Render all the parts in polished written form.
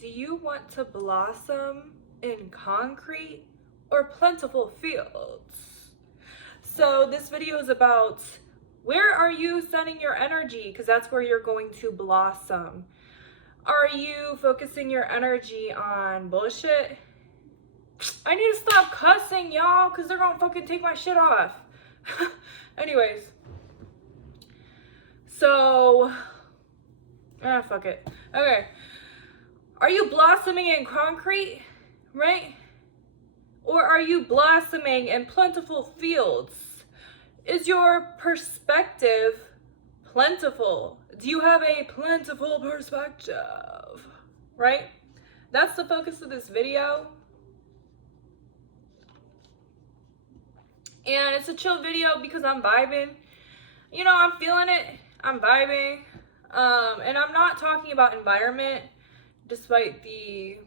Do you want to blossom in concrete or plentiful fields? So this video is about where are you sending your energy, because that's where you're going to blossom. Are you focusing your energy on bullshit? I need to stop cussing, y'all, because they're gonna fucking take my shit off. Anyways. So, fuck it. Okay. Are you blossoming in concrete, right? Or are you blossoming in plentiful fields? Is your perspective plentiful? Do you have a plentiful perspective, right? That's the focus of this video. And it's a chill video because I'm vibing. You know, I'm feeling it. I'm vibing. And I'm not talking about environment, despite the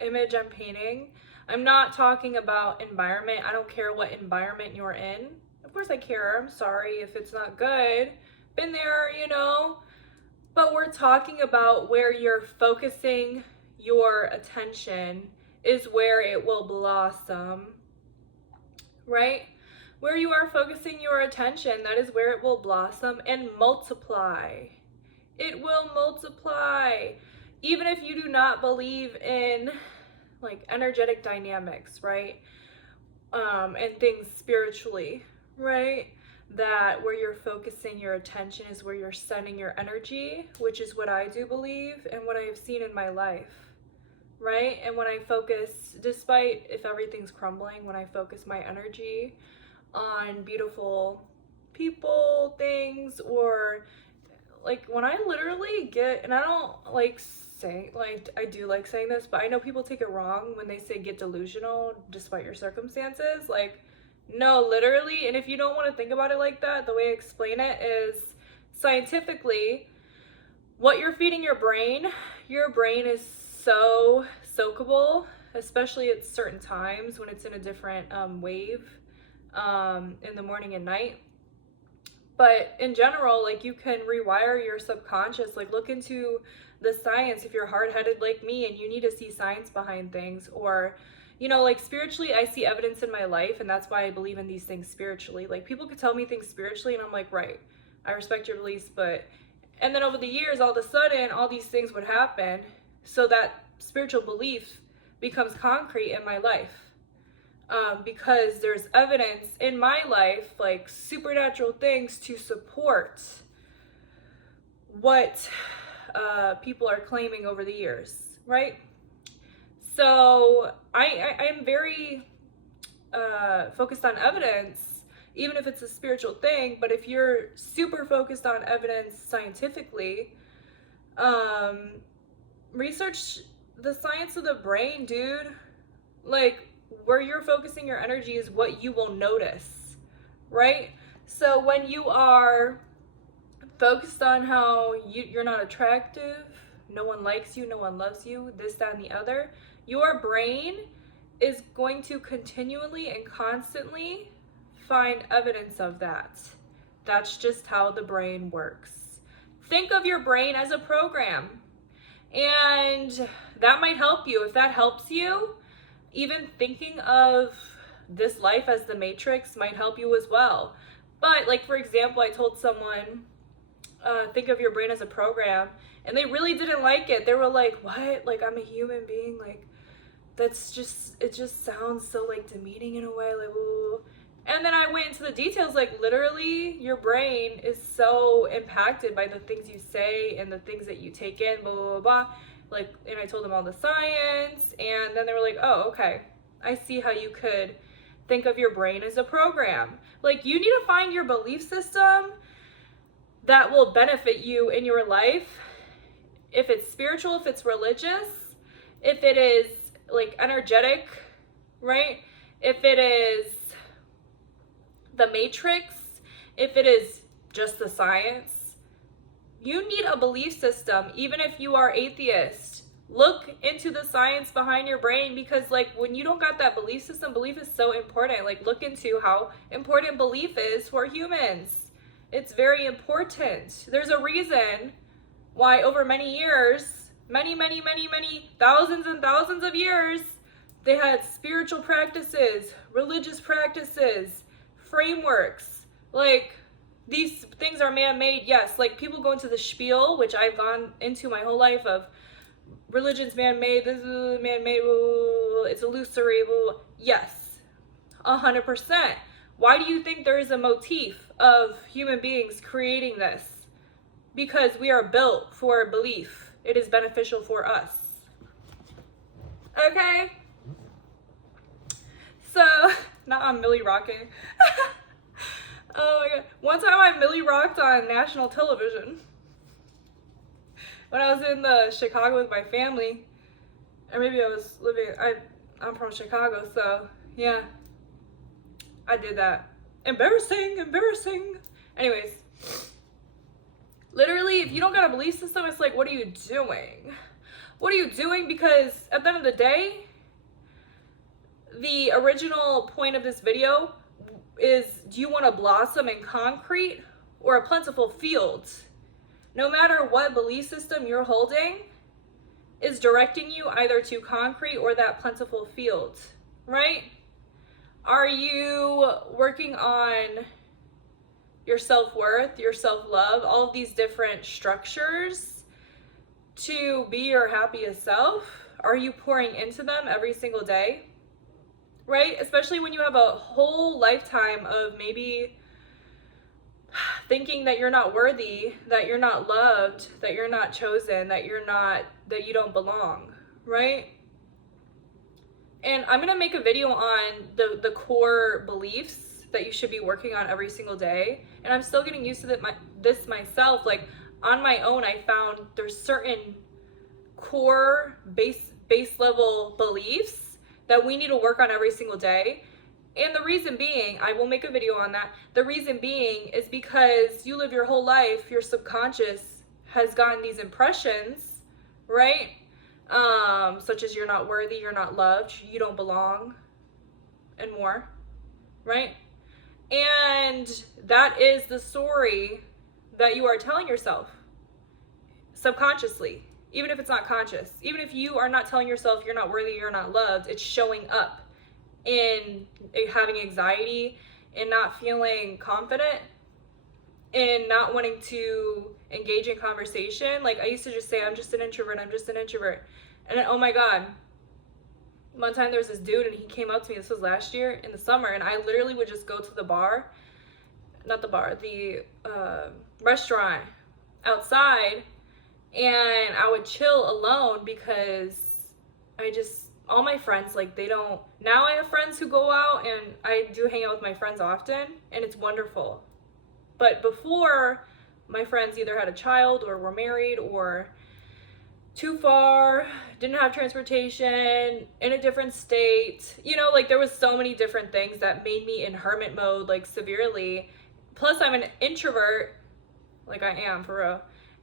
image I'm painting. I'm not talking about environment. I don't care what environment you're in. Of course I care. I'm sorry if it's not good. Been there, you know. But we're talking about where you're focusing your attention is where it will blossom, right? Where you are focusing your attention, that is where it will blossom and multiply. It will multiply. Even if you do not believe in like energetic dynamics, right? And things spiritually, right? That where you're focusing your attention is where you're sending your energy, which is what I do believe and what I have seen in my life, right? And when I focus, despite if everything's crumbling, when I focus my energy on beautiful people, things, or like when I literally get, and I don't like say, like I do like saying this, but I know people take it wrong when they say get delusional despite your circumstances. Like, no, literally. And if you don't want to think about it like that, the way I explain it is scientifically, what you're feeding your brain is so soakable, especially at certain times when it's in a different wave in the morning and night. But in general, like you can rewire your subconscious, like look into the science if you're hard-headed like me and you need to see science behind things. Or, you know, like spiritually, I see evidence in my life, and that's why I believe in these things spiritually. Like people could tell me things spiritually and I'm like, right, I respect your beliefs, but, and then over the years, all of a sudden, all these things would happen. So that spiritual belief becomes concrete in my life. Because there's evidence in my life, like supernatural things to support what people are claiming over the years, right? So I'm very focused on evidence, even if it's a spiritual thing. But if you're super focused on evidence scientifically, research the science of the brain, dude. Like, where you're focusing your energy is what you will notice, right? So when you are focused on how you're not attractive, no one likes you, no one loves you, this, that, and the other, your brain is going to continually and constantly find evidence of that. That's just how the brain works. Think of your brain as a program, and that might help you. If that helps you, even thinking of this life as the Matrix might help you as well. But like, for example, I told someone, think of your brain as a program, and they really didn't like it. They were like, what? Like, I'm a human being? Like, that's just, it just sounds so like demeaning in a way, like, ooh. And then I went into the details, like literally your brain is so impacted by the things you say and the things that you take in, blah, blah, blah, blah. Like, and I told them all the science, and then they were like, oh, okay, I see how you could think of your brain as a program. Like, you need to find your belief system that will benefit you in your life. If it's spiritual, if it's religious, if it is like energetic, right? If it is the Matrix, if it is just the science. You need a belief system, even if you are atheist. Look into the science behind your brain, because like when you don't got that belief system, belief is so important. Like look into how important belief is for humans. It's very important. There's a reason why over many years many thousands and thousands of years, they had spiritual practices, religious practices, frameworks. Like, these things are man-made, yes. Like, people go into the spiel, which I've gone into my whole life, of religion's man-made, this is man-made, it's illusory, yes, 100%. Why do you think there is a motif of human beings creating this? Because we are built for belief. It is beneficial for us. Okay? So, now I'm Millie rocking. Oh my god. One time I Millie rocked on national television. When I was in Chicago with my family. Or maybe I was living, I'm from Chicago, so yeah. I did that. Embarrassing. Anyways. Literally, if you don't got a belief system, it's like, what are you doing? What are you doing? Because at the end of the day, the original point of this video is, do you want to blossom in concrete or a plentiful field? No matter what belief system you're holding is directing you either to concrete or that plentiful field, right? Are you working on your self-worth, your self-love, all of these different structures to be your happiest self? Are you pouring into them every single day? Right? Especially when you have a whole lifetime of maybe thinking that you're not worthy, that you're not loved, that you're not chosen, that you don't belong, right? And I'm gonna make a video on the core beliefs that you should be working on every single day. And I'm still getting used to this myself. Like, on my own, I found there's certain core base level beliefs that we need to work on every single day. And the reason being, I will make a video on that. The reason being is because you live your whole life, your subconscious has gotten these impressions, right? Such as you're not worthy, you're not loved, you don't belong, and more, right? And that is the story that you are telling yourself subconsciously, even if it's not conscious. Even if you are not telling yourself you're not worthy, you're not loved, it's showing up in having anxiety, in not feeling confident, in not wanting to engage in conversation. Like, I used to just say, I'm just an introvert. And then, oh my God, one time there was this dude and he came up to me, this was last year in the summer, and I literally would just go to the restaurant outside, and I would chill alone because all my friends, like, now I have friends who go out, and I do hang out with my friends often, and it's wonderful. But before, my friends either had a child or were married or too far, didn't have transportation, in a different state. You know, like, there was so many different things that made me in hermit mode, like, severely. Plus, I'm an introvert, like I am, for real.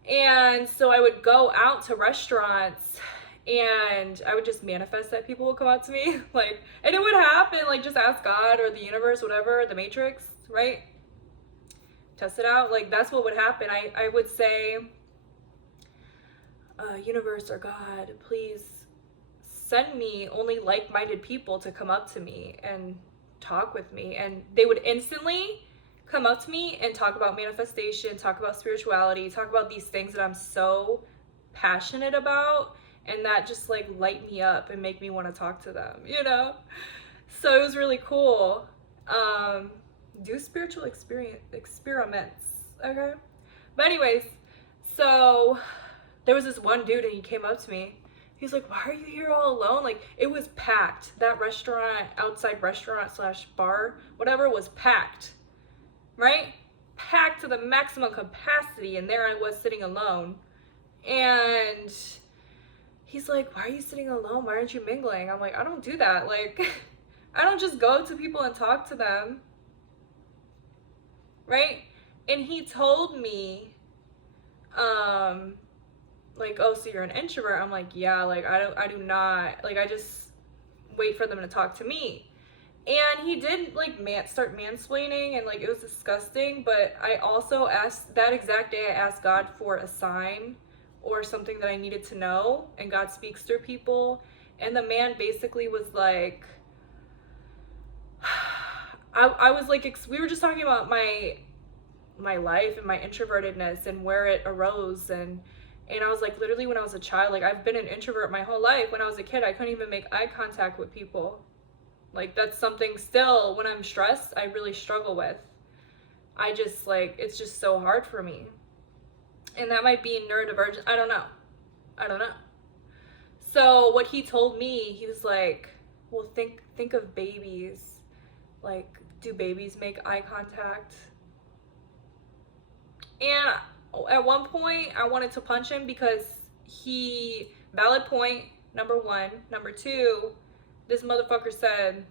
And so I would go out to restaurants and I would just manifest that people would come up to me, like, and it would happen. Like, just ask God or the universe, whatever, the matrix, right? Test it out. Like, that's what would happen. I would say, universe or God, please send me only like-minded people to come up to me and talk with me. And they would instantly come up to me and talk about manifestation, talk about spirituality, talk about these things that I'm so passionate about, and that just, like, light me up and make me want to talk to them, you know? So it was really cool. Do spiritual experiments, okay? But anyways, so there was this one dude and he came up to me. He's like, why are you here all alone? Like, it was packed. That restaurant, outside restaurant / bar, whatever, was packed, right? Packed to the maximum capacity, and there I was sitting alone. And he's like, why are you sitting alone? Why aren't you mingling? I'm like, I don't do that. Like, I don't just go to people and talk to them, right? And he told me, like, oh, so you're an introvert? I'm like, yeah, like, I do not, like, I just wait for them to talk to me. And he did, like, start mansplaining, and, like, it was disgusting. But I also asked, that exact day, I asked God for a sign or something that I needed to know, and God speaks through people. And the man basically was like, I was like, we were just talking about my life and my introvertedness and where it arose, and I was like, literally when I was a child, like I've been an introvert my whole life. When I was a kid, I couldn't even make eye contact with people. Like that's something still when I'm stressed I really struggle with. I just like, it's just so hard for me. And that might be neurodivergent. I don't know. So what he told me, he was like, well, think of babies. Like, do babies make eye contact? And at one point I wanted to punch him because valid point, number one. Number two, this motherfucker said,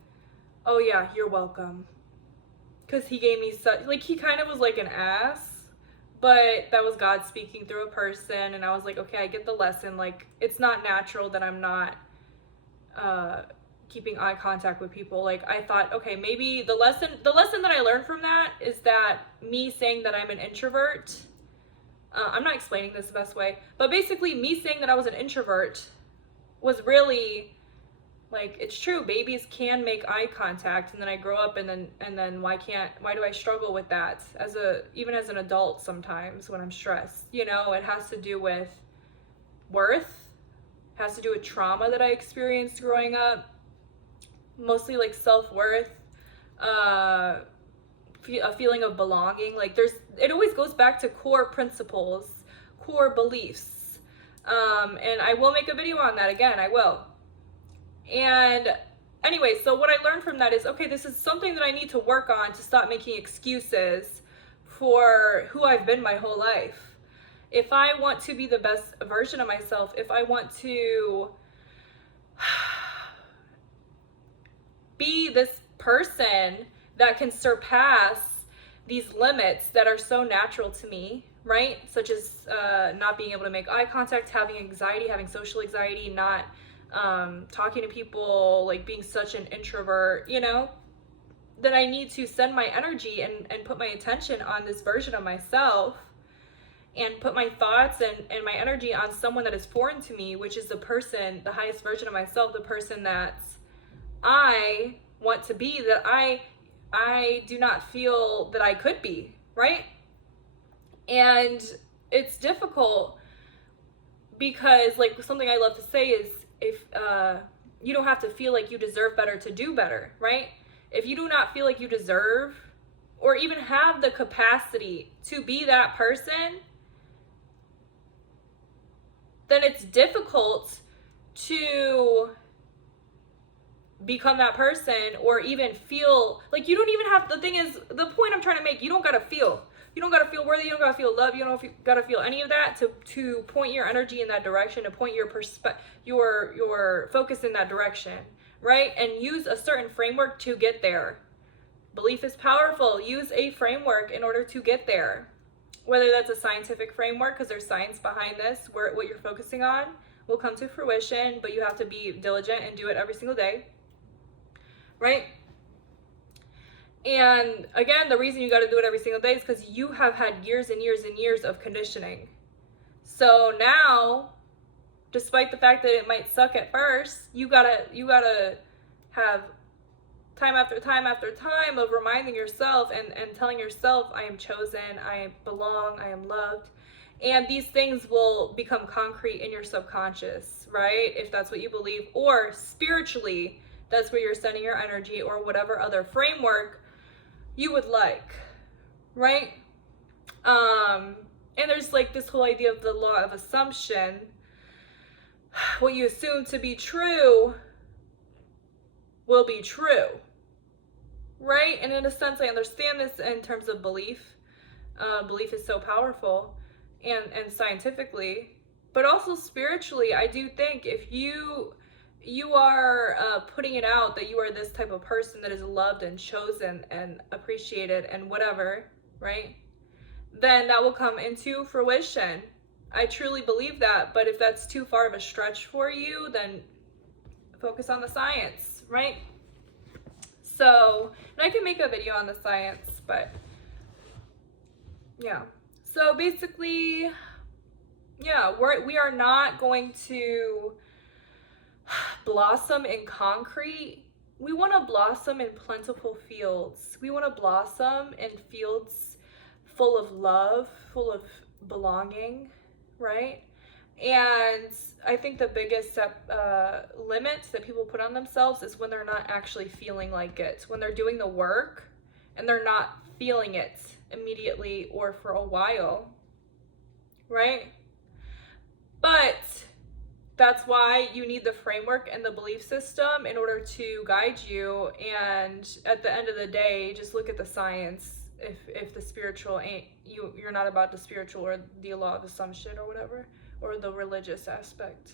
oh yeah, you're welcome. Because he gave me such, like, he kind of was like an ass, but that was God speaking through a person. And I was like, okay, I get the lesson. Like, it's not natural that I'm not keeping eye contact with people. Like, I thought, okay, maybe the lesson that I learned from that is that me saying that I'm an introvert, I'm not explaining this the best way, but basically me saying that I was an introvert was really like, it's true, babies can make eye contact. And then I grow up and then why do I struggle with that even as an adult sometimes when I'm stressed? You know, it has to do with worth, has to do with trauma that I experienced growing up, mostly like self-worth, a feeling of belonging. Like it always goes back to core principles, core beliefs. And I will make a video on that again, I will. And anyway, so what I learned from that is, okay, this is something that I need to work on to stop making excuses for who I've been my whole life. If I want to be the best version of myself, if I want to be this person that can surpass these limits that are so natural to me, right? Such as not being able to make eye contact, having anxiety, having social anxiety, not talking to people, like being such an introvert, you know, that I need to send my energy and put my attention on this version of myself and put my thoughts and my energy on someone that is foreign to me, which is the highest version of myself, the person that I want to be, that I do not feel that I could be, right? And it's difficult because, like, something I love to say is, if you don't have to feel like you deserve better to do better, right? If you do not feel like you deserve or even have the capacity to be that person, then it's difficult to become that person or even feel like you don't even have. The thing is, the point I'm trying to make, you don't gotta feel. You don't gotta feel worthy. You don't gotta feel love. You don't gotta feel any of that to point your energy in that direction, to point your focus in that direction, right? And use a certain framework to get there. Belief is powerful. Use a framework in order to get there. Whether that's a scientific framework, because there's science behind this, where what you're focusing on will come to fruition, but you have to be diligent and do it every single day, right? And again, the reason you got to do it every single day is because you have had years and years and years of conditioning. So now, despite the fact that it might suck at first, you gotta have time after time after time of reminding yourself and telling yourself, I am chosen, I belong, I am loved. And these things will become concrete in your subconscious, right? If that's what you believe, or spiritually, that's where you're sending your energy, or whatever other framework you would like, right? And there's like this whole idea of the law of assumption. What you assume to be true will be true, right? And in a sense, I understand this in terms of belief. Belief is so powerful, and scientifically, but also spiritually. I do think if you are putting it out that you are this type of person that is loved and chosen and appreciated and whatever, right? Then that will come into fruition. I truly believe that. But if that's too far of a stretch for you, then focus on the science, right? So, and I can make a video on the science, but yeah. So basically, Yeah, we are not going to blossom in concrete. We want to blossom in plentiful fields. We want to blossom in fields full of love, full of belonging, right? And I think the biggest limits that people put on themselves is when they're not actually feeling like it, when they're doing the work and they're not feeling it immediately or for a while, right? But that's why you need the framework and the belief system in order to guide you. And at the end of the day, just look at the science. If the spiritual ain't you're not about the spiritual or the law of assumption or whatever, or the religious aspect,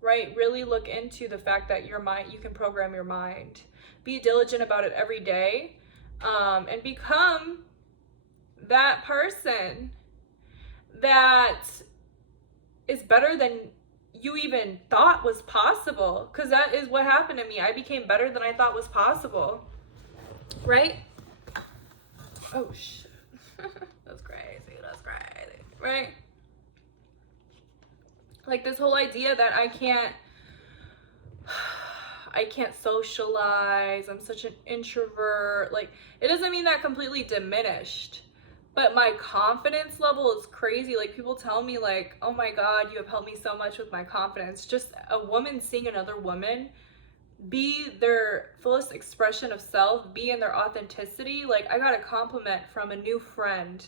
right? Really look into the fact that your mind, you can program your mind. Be diligent about it every day, and become that person that is better than you even thought was possible, because that is what happened to me. I became better than I thought was possible, right? Oh shit. That's crazy, right? Like this whole idea that I can't socialize, I'm such an introvert, like it doesn't mean that completely diminished. But my confidence level is crazy. Like people tell me like, oh my God, you have helped me so much with my confidence. Just a woman seeing another woman be their fullest expression of self, be in their authenticity. Like I got a compliment from a new friend.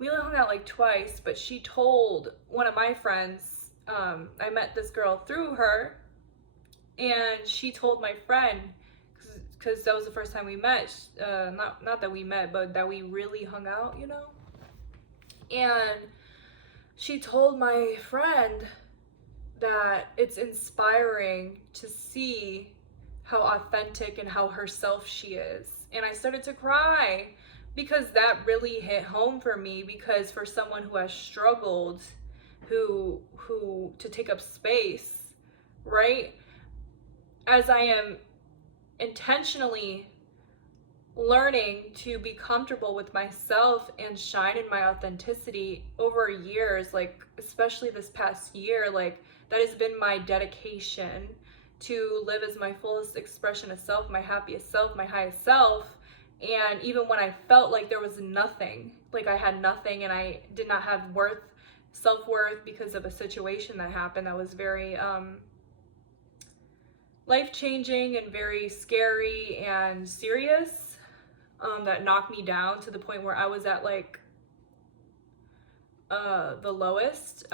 We only hung out like twice, but she told one of my friends, I met this girl through her, and she told my friend, because that was the first time we met, not that we met, but that we really hung out, you know? And she told my friend that it's inspiring to see how authentic and how herself she is. And I started to cry because that really hit home for me, because for someone who has struggled, who to take up space, right? As I am intentionally learning to be comfortable with myself and shine in my authenticity over years, like especially this past year, like that has been my dedication to live as my fullest expression of self, my happiest self, my highest self. And even when I felt like there was nothing, like I had nothing and I did not have self-worth because of a situation that happened that was very life-changing and very scary and serious, that knocked me down to the point where I was at like the lowest,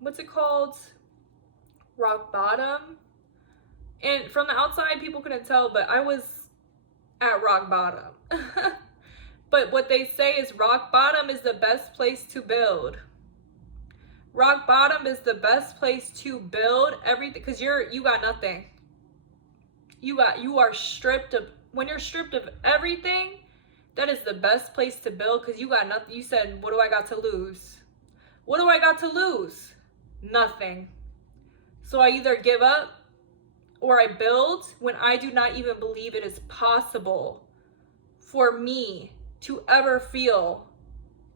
what's it called, rock bottom. And from the outside people couldn't tell, but I was at rock bottom. But what they say is rock bottom is the best place to build. Rock bottom is the best place to build everything, because you got nothing. You are stripped of, when you're stripped of everything, that is the best place to build, because you got nothing. You said, what do I got to lose? What do I got to lose? Nothing. So I either give up or I build when I do not even believe it is possible for me to ever feel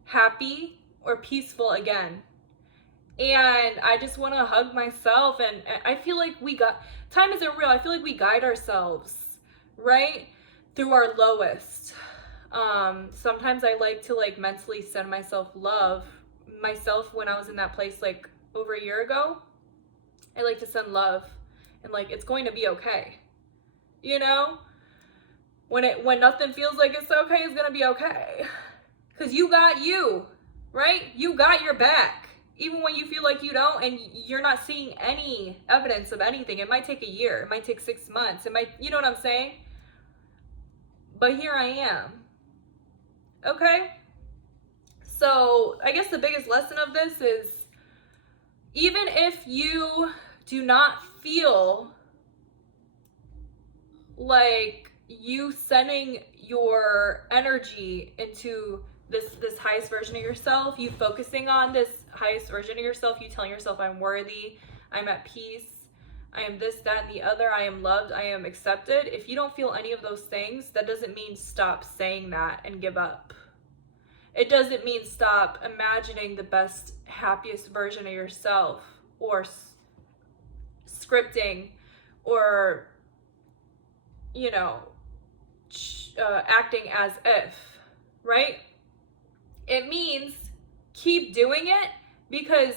happy or peaceful again. And I just want to hug myself, and I feel like time isn't real. I feel like we guide ourselves, right, through our lowest. Sometimes I like to like mentally send myself love. Myself when I was in that place like over a year ago, I like to send love and like it's going to be okay. You know? When nothing feels like it's okay, it's gonna be okay. Cause you got you, right? You got your back. Even when you feel like you don't and you're not seeing any evidence of anything. It might take a year, it might take 6 months, it might, you know what I'm saying? But here I am. Okay? So I guess the biggest lesson of this is, even if you do not feel like you sending your energy into this highest version of yourself, you focusing on this highest version of yourself, you telling yourself, I'm worthy, I'm at peace, I am this, that, and the other, I am loved, I am accepted. If you don't feel any of those things, that doesn't mean stop saying that and give up. It doesn't mean stop imagining the best, happiest version of yourself, or scripting, or, you know, acting as if, right? It means keep doing it, because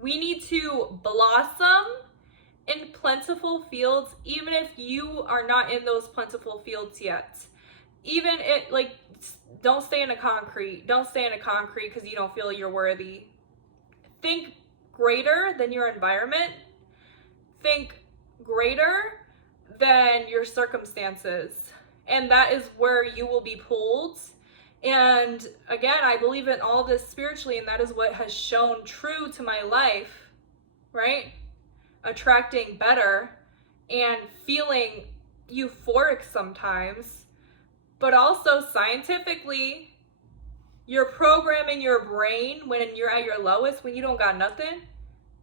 we need to blossom in plentiful fields, even if you are not in those plentiful fields yet. Even it, like, don't stay in a concrete. Don't stay in a concrete because you don't feel you're worthy. Think greater than your environment. Think greater than your circumstances. And that is where you will be pulled. And again, I believe in all this spiritually, and that is what has shown true to my life, right? Attracting better and feeling euphoric sometimes, but also scientifically, you're programming your brain when you're at your lowest, when you don't got nothing,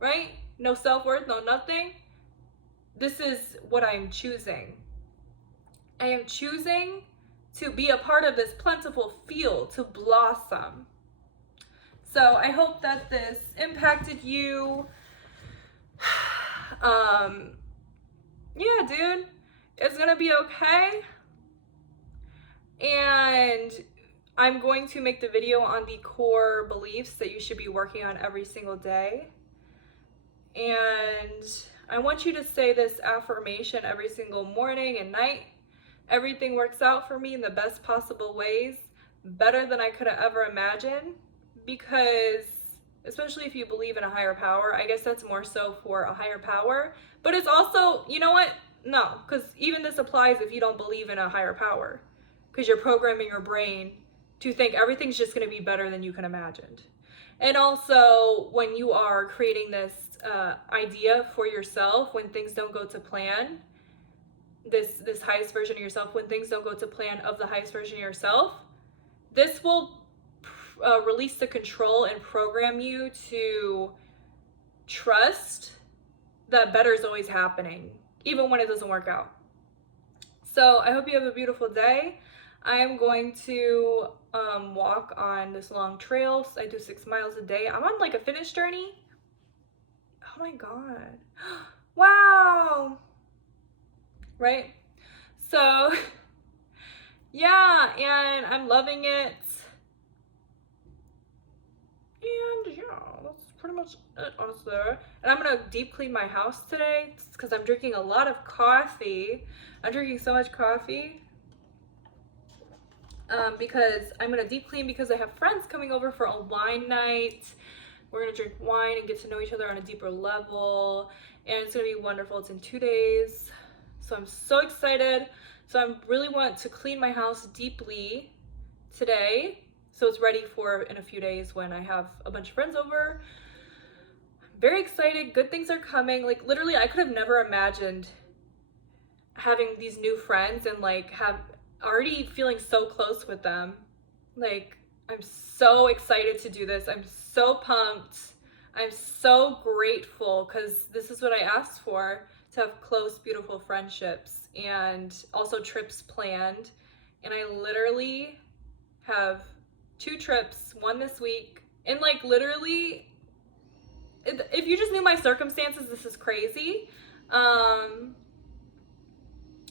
right? No self-worth, no nothing. This is what I'm choosing. I am choosing to be a part of this plentiful field, to blossom. So I hope that this impacted you. Yeah, dude, it's gonna be okay. And I'm going to make the video on the core beliefs that you should be working on every single day. And I want you to say this affirmation every single morning and night. Everything works out for me in the best possible ways, better than I could have ever imagined. Because, especially if you believe in a higher power, I guess that's more so for a higher power. But it's also, you know what? No, because even this applies if you don't believe in a higher power. Because you're programming your brain to think everything's just going to be better than you can imagine. And also, when you are creating this idea for yourself, when things don't go to plan, this highest version of yourself, when things don't go to plan of the highest version of yourself, this will release the control and program you to trust that better is always happening, even when it doesn't work out. So I hope you have a beautiful day. I am going to walk on this long trail. So I do 6 miles a day. I'm on like a fitness journey. Oh my God. Wow. Right? So yeah, and I'm loving it. And yeah, that's pretty much it, honestly. And I'm gonna deep clean my house today because I'm drinking a lot of coffee. I'm drinking so much coffee. Because I'm gonna deep clean because I have friends coming over for a wine night. We're gonna drink wine and get to know each other on a deeper level, and it's gonna be wonderful. It's in 2 days, so I'm so excited. So I really want to clean my house deeply today, so it's ready for in a few days when I have a bunch of friends over. I'm very excited. Good things are coming. Like literally, I could have never imagined having these new friends and like have already feeling so close with them. Like, I'm so excited to do this. I'm so pumped. I'm so grateful because this is what I asked for, to have close, beautiful friendships and also trips planned. And I literally have 2 trips, one this week. And like literally, if you just knew my circumstances, this is crazy.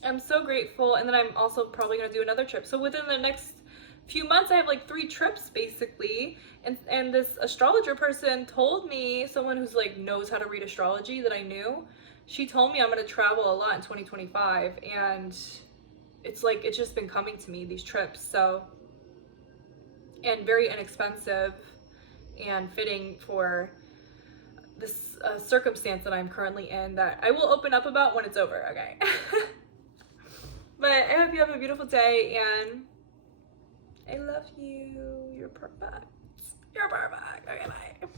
I'm so grateful. And then I'm also probably going to do another trip. So within the next few months, I have like 3 trips basically. And this astrologer person told me, someone who's like knows how to read astrology that I knew, she told me I'm going to travel a lot in 2025. And it's like, it's just been coming to me, these trips. So, and very inexpensive and fitting for this circumstance that I'm currently in, that I will open up about when it's over, okay? But I hope you have a beautiful day, and I love you. You're perfect. You're perfect. Okay, bye.